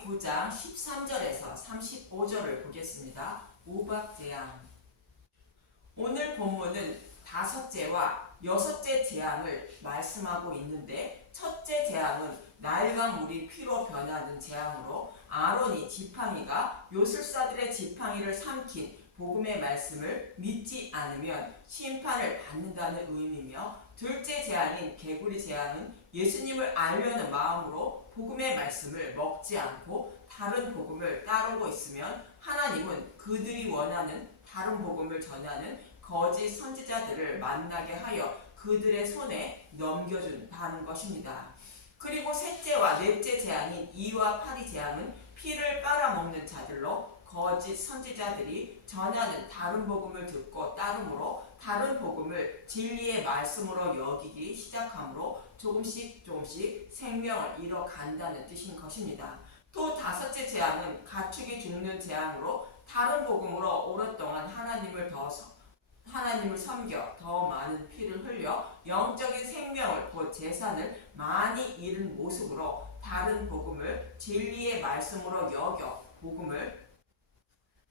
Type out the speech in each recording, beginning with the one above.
출애굽기 9장 13절에서 35절을 보겠습니다. 우박재앙. 오늘 본문은 다섯째와 여섯째 재앙을 말씀하고 있는데, 첫째 재앙은 나일과 물이 피로 변하는 재앙으로 아론이 지팡이가 요술사들의 지팡이를 삼킨 복음의 말씀을 믿지 않으면 심판을 받는다는 의미며, 둘째 재앙인 개구리 재앙은 예수님을 알려는 마음으로 복음의 말씀을 먹지 않고 다른 복음을 따르고 있으면 하나님은 그들이 원하는 다른 복음을 전하는 거짓 선지자들을 만나게 하여 그들의 손에 넘겨준다는 것입니다. 그리고 셋째와 넷째 재앙인 이와 파리 재앙은 피를 빨아먹는 자들로 거짓 선지자들이 전하는 다른 복음을 듣고 따름으로 다른 복음을 진리의 말씀으로 여기기 시작하므로 조금씩 생명을 잃어간다는 뜻인 것입니다. 또 다섯째 재앙은 가축이 죽는 재앙으로 다른 복음으로 오랫동안 하나님을 섬겨 더 많은 피를 흘려 영적인 생명을 곧 재산을 많이 잃은 모습으로 다른 복음을 진리의 말씀으로 여겨 복음을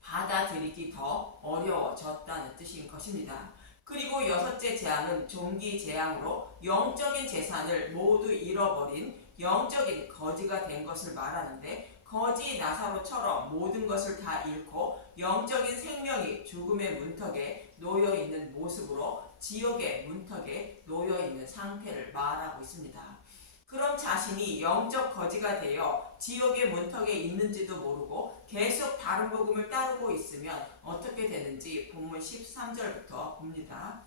받아들이기 더 어려워졌다는 뜻인 것입니다. 그리고 여섯째 재앙은 종기 재앙으로 영적인 재산을 모두 잃어버린 영적인 거지가 된 것을 말하는데, 거지 나사로처럼 모든 것을 다 잃고 영적인 생명이 죽음의 문턱에 놓여 있는 모습으로 지옥의 문턱에 놓여 있는 상태를 말하고 있습니다. 그럼 자신이 영적 거지가 되어 지옥의 문턱에 있는지도 모르고 계속 다른 복음을 따르고 있으면 어떻게 되는지 본문 13절부터 봅니다.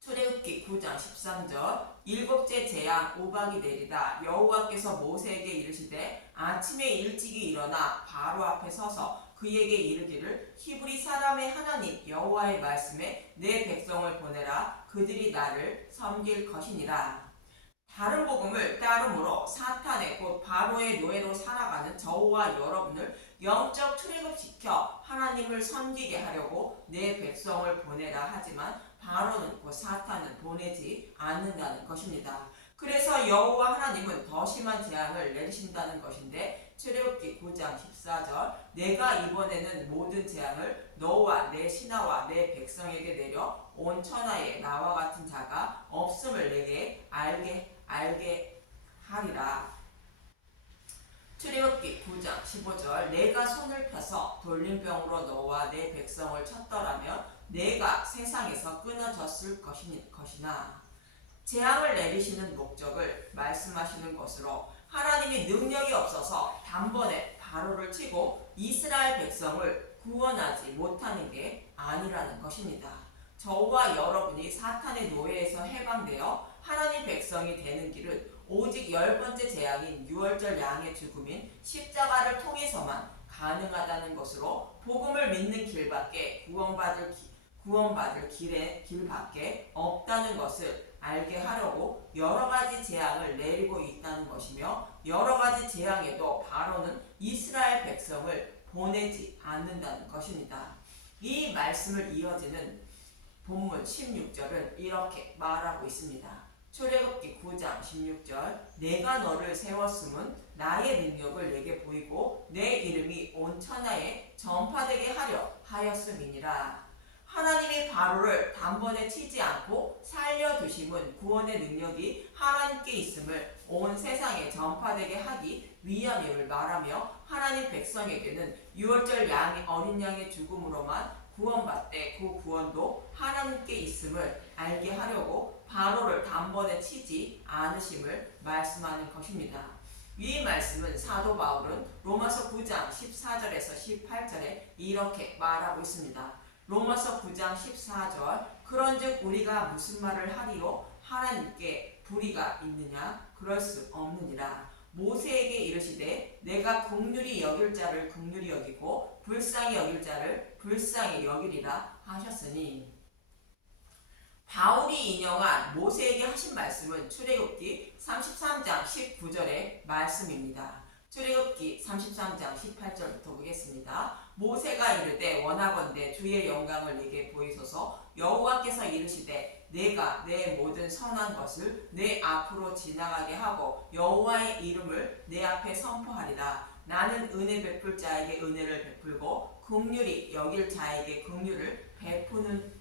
출애굽기 9장 13절. 일곱째 재앙 우박이 내리다 여호와께서 모세에게 이르시되 아침에 일찍이 일어나 바로 앞에 서서 그에게 이르기를 히브리 사람의 하나님 여호와의 말씀에 내 백성을 보내라. 그들이 나를 섬길 것이니라. 다른 복음을 따름으로 사탄의 곧 바로의 노예로 살아가는 저와 여러분을 영적 출애굽시켜 하나님을 섬기게 하려고 내 백성을 보내라 하지만 바로는 곧 사탄은 보내지 않는다는 것입니다. 그래서 여호와 하나님은 더 심한 재앙을 내리신다는 것인데, 출애굽기 9장 14절. 내가 이번에는 모든 재앙을 너와 내 신하와 내 백성에게 내려 온 천하에 나와 같은 자가 없음을 내게 알게 하리라. 출애굽기 9장 15절. 내가 손을 펴서 돌림병으로 너와 내 백성을 쳤더라면 내가 세상에서 끊어졌을 것이나. 재앙을 내리시는 목적을 말씀하시는 것으로 하나님이 능력이 없어서 단번에 바로를 치고 이스라엘 백성을 구원하지 못하는 게 아니라는 것입니다. 저와 여러분이 사탄의 노예에서 해방되어 하나님 백성이 되는 길은 오직 10번째 재앙인 유월절 양의 죽음인 십자가를 통해서만 가능하다는 것으로 복음을 믿는 길밖에 구원받을 길밖에 없다는 것을 알게 하려고 여러 가지 재앙을 내리고 있다는 것이며, 여러 가지 재앙에도 바로는 이스라엘 백성을 보내지 않는다는 것입니다. 이 말씀을 이어지는 본문 16절은 이렇게 말하고 있습니다. 출애굽기 9장 16절. 내가 너를 세웠음은 나의 능력을 내게 보이고 내 이름이 온 천하에 전파되게 하려 하였음이니라. 하나님이 바로를 단번에 치지 않고 살려두심은 구원의 능력이 하나님께 있음을 온 세상에 전파되게 하기 위함임을 말하며, 하나님 백성에게는 유월절 어린 양의 죽음으로만 구원받되 그 구원도 하나님께 있음을 알게 하려고 바로를 단번에 치지 않으심을 말씀하는 것입니다. 이 말씀은 사도 바울은 로마서 9장 14절에서 18절에 이렇게 말하고 있습니다. 로마서 9장 14절. 그런즉 우리가 무슨 말을 하리요? 하나님께 불의가 있느냐? 그럴 수 없느니라. 모세에게 이르시되 내가 긍휼히 여길 자를 긍휼히 여기고 불쌍히 여길 자를 불쌍히 여기리라 하셨으니. 바울이 인용한 모세에게 하신 말씀은 출애굽기 33장 19절의 말씀입니다. 출애굽기 33장 18절부터 보겠습니다. 모세가 이르되 원하건대 주의 영광을 내게 보이소서. 여호와께서 이르시되 내가 내 모든 선한 것을 내 앞으로 지나가게 하고 여호와의 이름을 내 앞에 선포하리라. 나는 은혜 베풀 자에게 은혜를 베풀고 긍휼히 여길 자에게 긍휼을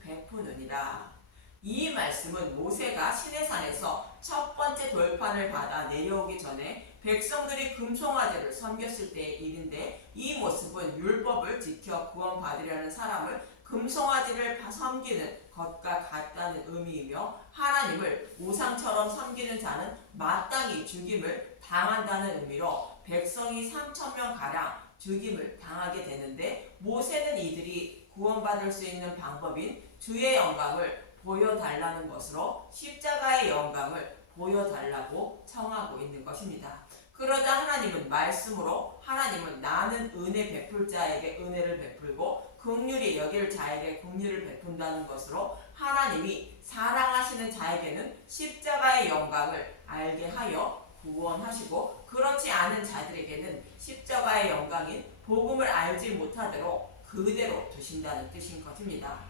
베푸느니라. 이 말씀은 모세가 시내산에서 첫 번째 돌판을 받아 내려오기 전에 백성들이 금송아지를 섬겼을 때의 일인데, 이 모습은 율법을 지켜 구원받으려는 사람을 금송아지를 섬기는 것과 같다는 의미이며, 하나님을 우상처럼 섬기는 자는 마땅히 죽임을 당한다는 의미로 백성이 3,000명가량 죽임을 당하게 되는데, 모세는 이들이 구원받을 수 있는 방법인 주의 영광을 보여달라는 것으로 십자가의 영광을 보여달라고 청하고 있는 것입니다. 그러자 하나님은 말씀으로 하나님은 나는 은혜 베풀 자에게 은혜를 베풀고 긍휼히 여길 자에게 긍휼을 베푼다는 것으로 하나님이 사랑하시는 자에게는 십자가의 영광을 알게 하여 구원하시고, 그렇지 않은 자들에게는 십자가의 영광인 복음을 알지 못하도록 그대로 두신다는 뜻인 것입니다.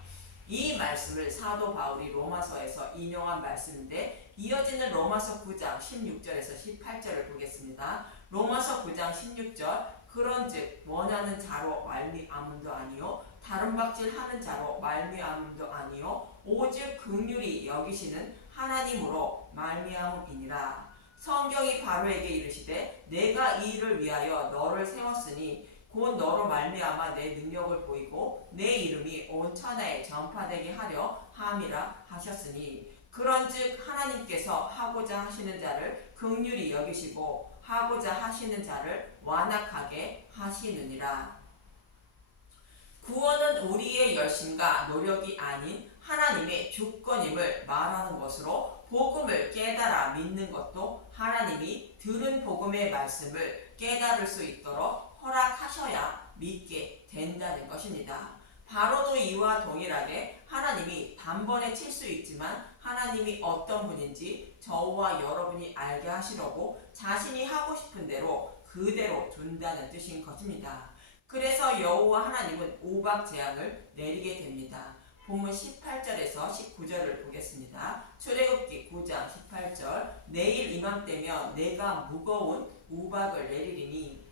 이 말씀을 사도 바울이 로마서에서 인용한 말씀인데, 이어지는 로마서 9장 16절에서 18절을 보겠습니다. 로마서 9장 16절 그런즉 원하는 자로 말미암음도 아니요 다른 박질하는 자로 말미암음도 아니요 오직 긍휼히 여기시는 하나님으로 말미암음이니라. 성경이 바로에게 이르시되 내가 이 일을 위하여 너를 세웠으니 곧 너로 말미암아 내 능력을 보이고 내 이름이 온 천하에 전파되게 하려 함이라 하셨으니, 그런즉 하나님께서 하고자 하시는 자를 긍휼히 여기시고 하고자 하시는 자를 완악하게 하시느니라. 구원은 우리의 열심과 노력이 아닌 하나님의 주권임을 말하는 것으로, 복음을 깨달아 믿는 것도 하나님이 들은 복음의 말씀을 깨달을 수 있도록 허락하셔야 믿게 된다는 것입니다. 바로도 이와 동일하게 하나님이 단번에 칠 수 있지만 하나님이 어떤 분인지 저와 여러분이 알게 하시려고 자신이 하고 싶은 대로 그대로 둔다는 뜻인 것입니다. 그래서 여호와 하나님은 오박재앙을 내리게 됩니다. 본문 18절에서 19절을 보겠습니다. 출애굽기 9장 18절 내일 이맘때면 내가 무거운 우박을 내리리니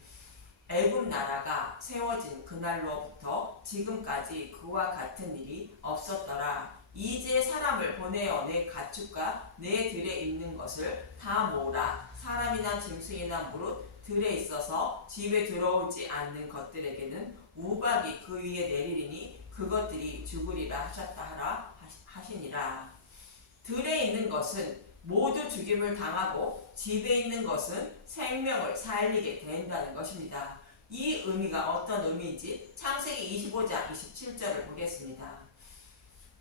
애굽 나라가 세워진 그날로부터 지금까지 그와 같은 일이 없었더라. 이제 사람을 보내어 내 가축과 내 들에 있는 것을 다 모으라. 사람이나 짐승이나 무릇 들에 있어서 집에 들어오지 않는 것들에게는 우박이 그 위에 내리리니 그것들이 죽으리라 하셨다 하시니라. 들에 있는 것은 모두 죽임을 당하고 집에 있는 것은 생명을 살리게 된다는 것입니다. 이 의미가 어떤 의미인지 창세기 25장 27절을 보겠습니다.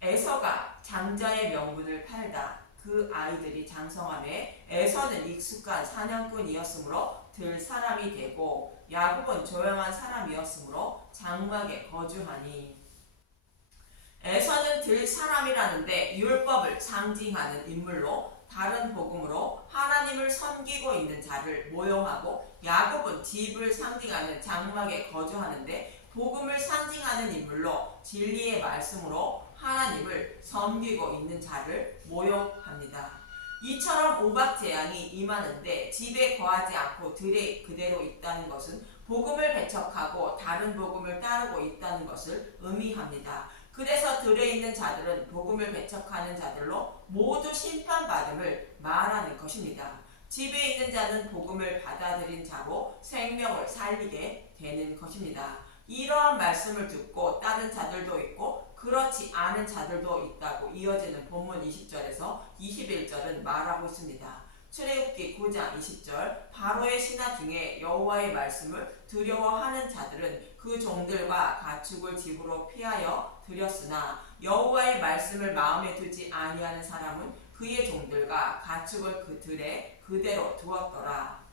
에서가 장자의 명분을 팔다 그 아이들이 장성하매 에서는 익숙한 사냥꾼이었으므로 들 사람이 되고 야곱은 조용한 사람이었으므로 장막에 거주하니. 에서는 들 사람이라는데 율법을 상징하는 인물로, 다른 복음으로 하나님을 섬기고 있는 자를 모형하고, 야곱은 집을 상징하는 장막에 거주하는데 복음을 상징하는 인물로 진리의 말씀으로 하나님을 섬기고 있는 자를 모형합니다. 이처럼 오박재앙이 임하는데 집에 거하지 않고 들에 그대로 있다는 것은 복음을 배척하고 다른 복음을 따르고 있다는 것을 의미합니다. 그래서 들에 있는 자들은 복음을 배척하는 자들로 모두 심판받음을 말하는 것입니다. 집에 있는 자는 복음을 받아들인 자로 생명을 살리게 되는 것입니다. 이러한 말씀을 듣고 따른 자들도 있고 그렇지 않은 자들도 있다고 이어지는 본문 20절에서 21절은 말하고 있습니다. 출애굽기 9장 20절 바로의 신하 중에 여호와의 말씀을 두려워하는 자들은 그 종들과 가축을 집으로 피하여 들였으나 여호와의 말씀을 마음에 두지 아니하는 사람은 그의 종들과 가축을 그 들에 그대로 두었더라.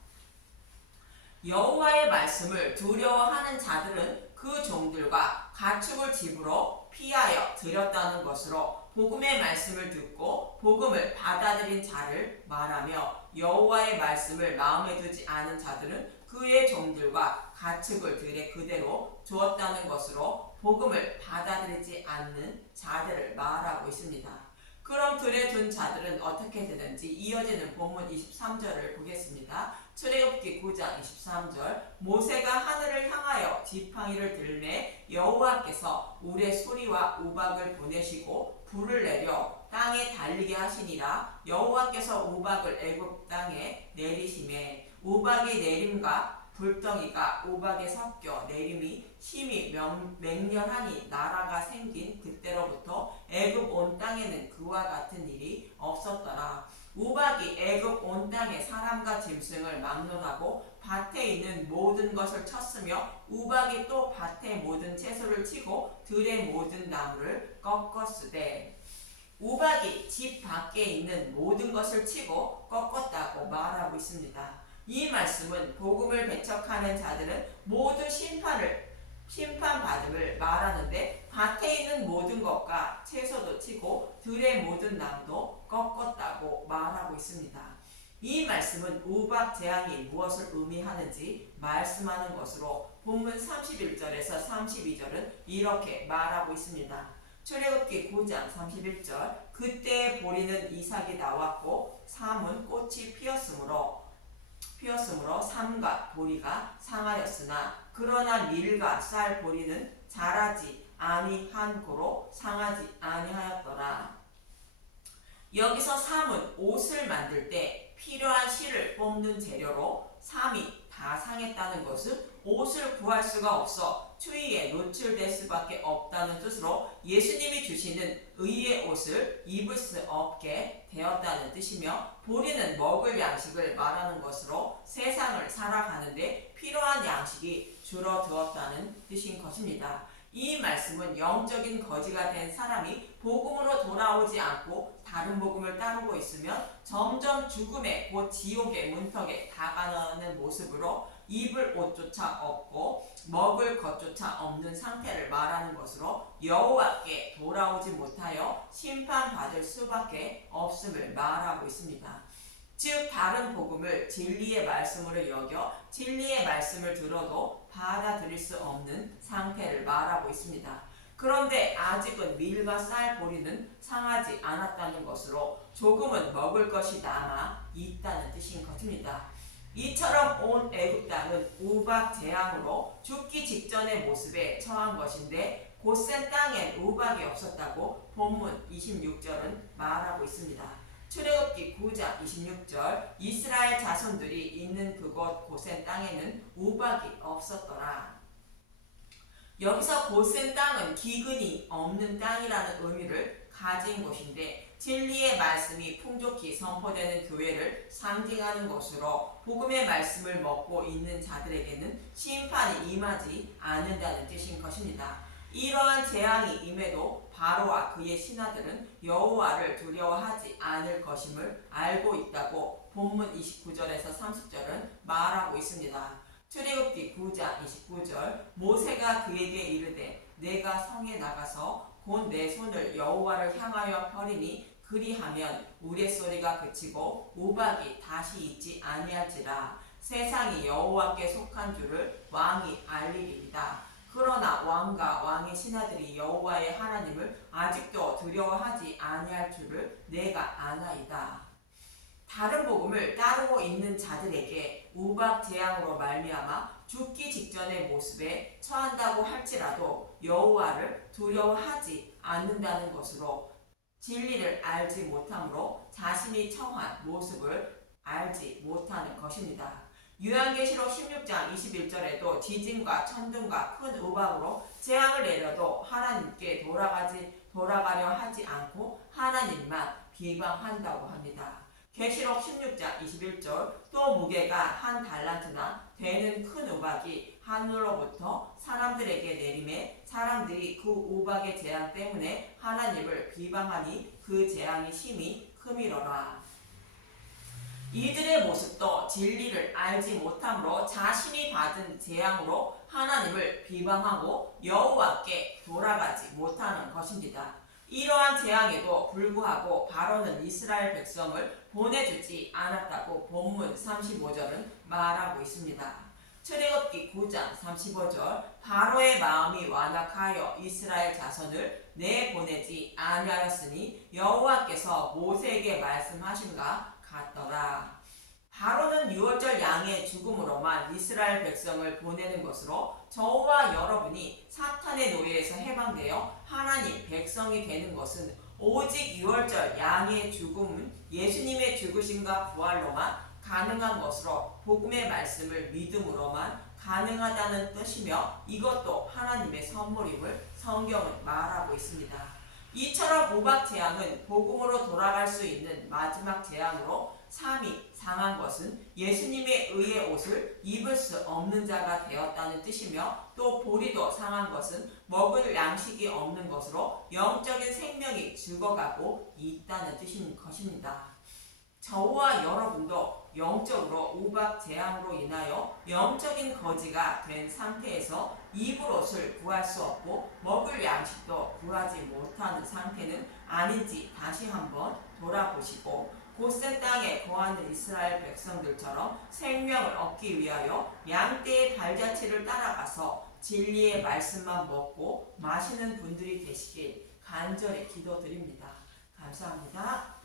여호와의 말씀을 두려워하는 자들은 그 종들과 가축을 집으로 피하여 들였다는 것으로 복음의 말씀을 듣고 복음을 받아들인 자를 말하며, 여호와의 말씀을 마음에 두지 않은 자들은 그의 종들과 가축을 들에 그대로 주었다는 것으로 복음을 받아들이지 않는 자들을 말하고 있습니다. 그럼 들에 둔 자들은 어떻게 되는지 이어지는 본문 23절을 보겠습니다. 출애굽기 9장 23절 모세가 하늘을 향하여 지팡이를 들매 여호와께서 우레 소리와 우박을 보내시고 불을 내려 땅에 달리게 하시니라. 여호와께서 우박을 애굽 땅에 내리심에 우박이 내림과 불덩이가 우박에 섞여 내림이 심히 맹렬하니 나라가 생긴 그때로부터 애굽 온 땅에는 그와 같은 일이 없었더라. 우박이 애굽 온 땅에 사람과 짐승을 막론하고 밭에 있는 모든 것을 쳤으며 우박이 또 밭의 모든 채소를 치고 들의 모든 나무를 꺾었으되 우박이 집 밖에 있는 모든 것을 치고 꺾었다고 말하고 있습니다. 이 말씀은 복음을 배척하는 자들은 모두 심판받음을 말하는데 밭에 있는 모든 것과 채소도 치고 들의 모든 나무도 꺾었다고 말하고 있습니다. 이 말씀은 우박 재앙이 무엇을 의미하는지 말씀하는 것으로 본문 31절에서 32절은 이렇게 말하고 있습니다. 출애굽기 9장 31절 그때에 보리는 이삭이 나왔고 삼은 꽃이 피었으므로 삼과 보리가 상하였으나 그러나 밀과 쌀 보리는 자라지 아니한 고로 상하지 아니하였더라. 여기서 삼은 옷을 만들 때 필요한 실을 뽑는 재료로 삼이 다 상했다는 것은 옷을 구할 수가 없어 추위에 노출될 수밖에 없다는 뜻으로 예수님이 주시는 의의 옷을 입을 수 없게 되었다는 뜻이며 보리는 먹을 양식을 말하는 것으로 세상을 살아가는데 필요한 양식이 줄어들었다는 뜻인 것입니다. 이 말씀은 영적인 거지가 된 사람이 복음으로 돌아오지 않고 다른 복음을 따르고 있으면 점점 죽음의 곧 지옥의 문턱에 다가가는 모습으로 입을 옷조차 없고 먹을 것조차 없는 상태를 말하는 것으로 여호와께 돌아오지 못하여 심판받을 수밖에 없음을 말하고 있습니다. 즉 다른 복음을 진리의 말씀으로 여겨 진리의 말씀을 들어도 받아들일 수 없는 상태를 말하고 있습니다. 그런데 아직은 밀과 쌀 보리는 상하지 않았다는 것으로 조금은 먹을 것이 남아 있다는 뜻인 것입니다. 이처럼 온 애굽 땅은 우박 재앙으로 죽기 직전의 모습에 처한 것인데 고센 땅엔 우박이 없었다고 본문 26절은 말하고 있습니다. 출애굽기 9장 26절 이스라엘 자손들이 있는 그곳 고센 땅에는 우박이 없었더라. 여기서 고센 땅은 기근이 없는 땅이라는 의미를 가진 곳인데 진리의 말씀이 풍족히 선포되는 교회를 상징하는 것으로 복음의 말씀을 먹고 있는 자들에게는 심판이 임하지 않는다는 뜻인 것입니다. 이러한 재앙이 임해도 바로와 그의 신하들은 여호와를 두려워하지 않을 것임을 알고 있다고 본문 29절에서 30절은 말하고 있습니다. 출애굽기 9장 29절 모세가 그에게 이르되 내가 성에 나가서 곧 내 손을 여호와를 향하여 펴리니 그리하면 우레소리가 그치고 우박이 다시 있지 아니할지라. 세상이 여호와께 속한 줄을 왕이 알리리이다. 그러나 왕과 왕의 신하들이 여호와의 하나님을 아직도 두려워하지 아니할 줄을 내가 아나이다. 다른 복음을 따르고 있는 자들에게 우박 재앙으로 말미암아 죽기 직전의 모습에 처한다고 할지라도 여호와를 두려워하지 않는다는 것으로 진리를 알지 못함으로 자신이 처한 모습을 알지 못하는 것입니다. 요한계시록 16장 21절에도 지진과 천둥과 큰 우박으로 재앙을 내려도 하나님께 돌아가려 하지 않고 하나님만 비방한다고 합니다. 계시록 16장 21절 또 무게가 한 달란트나 되는 큰 우박이 하늘로부터 사람들에게 내림에 사람들이 그 우박의 재앙 때문에 하나님을 비방하니 그 재앙이 심히 크미러라. 이들의 모습도 진리를 알지 못함으로 자신이 받은 재앙으로 하나님을 비방하고 여호와께 돌아가지 못하는 것입니다. 이러한 재앙에도 불구하고 바로는 이스라엘 백성을 보내주지 않았다고 본문 35절은 말하고 있습니다. 출애굽기 9장 35절 바로의 마음이 완악하여 이스라엘 자손을 내보내지 아니하였으니 여호와께서 모세에게 말씀하신가 같더라. 바로는 유월절 양의 죽음으로만 이스라엘 백성을 보내는 것으로 저와 여러분이 사탄의 노예에서 해방되어 하나님 백성이 되는 것은 오직 유월절 양의 죽음은 예수님의 죽으심과 부활로만 가능한 것으로 복음의 말씀을 믿음으로만 가능하다는 뜻이며 이것도 하나님의 선물임을 성경은 말하고 있습니다. 이처럼 우박 재앙은 복음으로 돌아갈 수 있는 마지막 재앙으로 삶이 상한 것은 예수님의 의의 옷을 입을 수 없는 자가 되었다는 뜻이며 또 보리도 상한 것은 먹을 양식이 없는 것으로 영적인 생명이 죽어가고 있다는 뜻인 것입니다. 저와 여러분도 영적으로 우박 재앙으로 인하여 영적인 거지가 된 상태에서 입을 옷을 구할 수 없고 먹을 양식도 구하지 못하는 상태는 아닌지 다시 한번 돌아보시고 고센 땅에 거하는 이스라엘 백성들처럼 생명을 얻기 위하여 양떼의 발자취를 따라가서 진리의 말씀만 먹고 마시는 분들이 되시길 간절히 기도드립니다. 감사합니다.